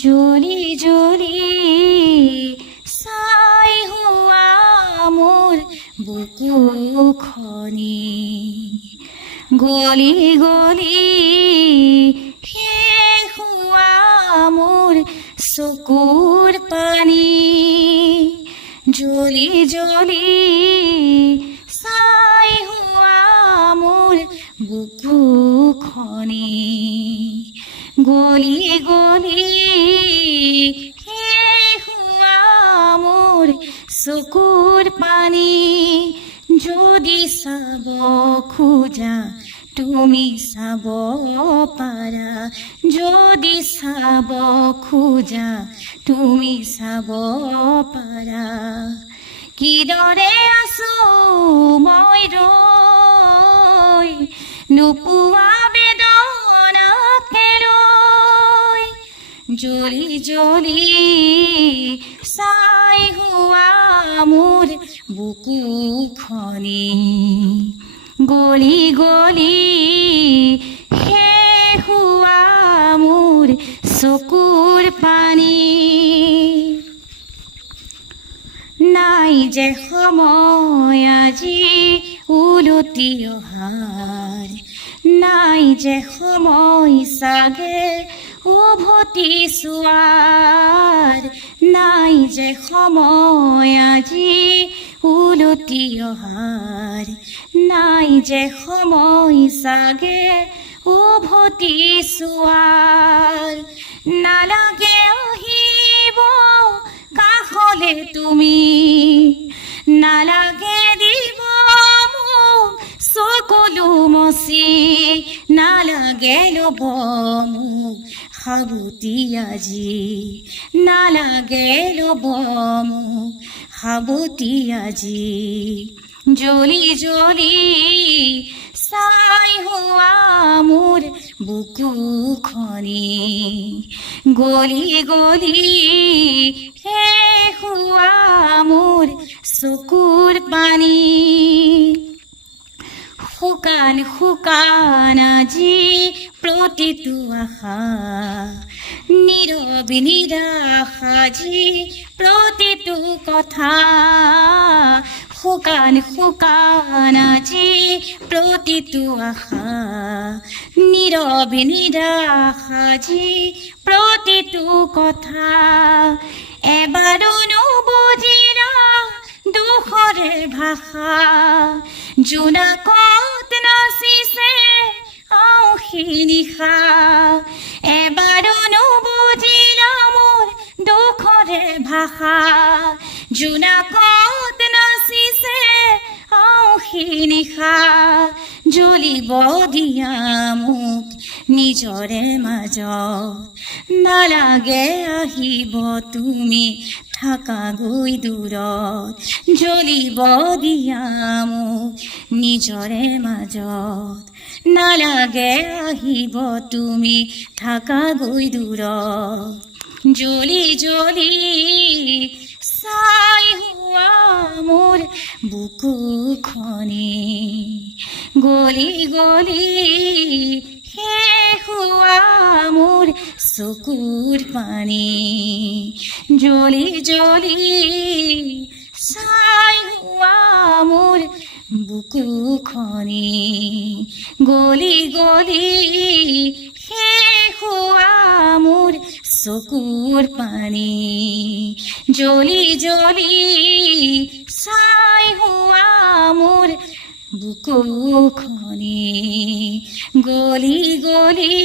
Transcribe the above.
জ্বলি জ্বলি ছাই হোৱা মোৰ বুকুখনি গলি গলি শেষ হোৱা মোৰ চকুৰ পানী জ্বলি জ্বলি ছাই হোৱা মোৰ বুকুখনি গলি গলি শেষ হোৱা মোৰ চকুৰ পানী যদি চাব খোজা তুমি চাব পাৰা যদি চাব খোজা তুমি চাব পাৰা কিদৰে আছো মই ৰৈ নোপোৱা বেদনাকে ৰৈ জ্বলি জ্বলি ছাই হোৱা মোৰ বুকুখনি গলি গলি শেষ হোৱা মোৰ চকুৰ পানী নাই যে সময় আজি উলটি অহাৰ নাই যে সময় চাগে উভতি চোৱাৰ নাই যে সময় আজি উলটি অহাৰ নাই যে সময় চাগে উভতি চোৱাৰ নালাগে আহিব কাষলে তুমি নালাগে দিব মোক সকলো মচি নালাগে ল'ব মোক সাবতি আজি নালাগে ল'ব মোক সাবতি আজি জ্বলি জ্বলি ছাই হোৱা মোৰ বুকুখনি গলি গলি শেষ হোৱা মোৰ চকুৰ পানী শুকান শুকান আজি প্ৰতিটো আশা নীৰৱ নিৰাশা আজি প্ৰতিটো কথা শুকান শুকান আজি প্ৰতিটো আশা নীৰৱ নিৰাশা আজি প্ৰতিটো কথা এবাৰো নুবুজিলা দুখৰে ভাষা জোনাকত নাচিছে আউসী নিশা এবাৰো নুবুজিলা মোৰ দুখৰে ভাষা জোনাকত নাচিছে আউসী নিশা জ্বলিব দিয়া মোক নিজৰে মাজত নালাগে আহিব তুমি থাকাগৈ দূৰত জ্বলিব দিয়া মোক নিজৰে মাজত নালাগে আহিব তুমি থাকাগৈ দূৰত জ্বলি জ্বলি ছাই হোৱা মোৰ বুকুখনি গলি গলি শেষ হোৱা মোৰ চকুৰ পানী জ্বলি জ্বলি ছাই হোৱা মোৰ বুকুখনি গলি গলি শেষ হোৱা মোৰ চকুৰ পানী জ্বলি জ্বলি ছাই হোৱা মোৰ বুকুখনি গলি গলি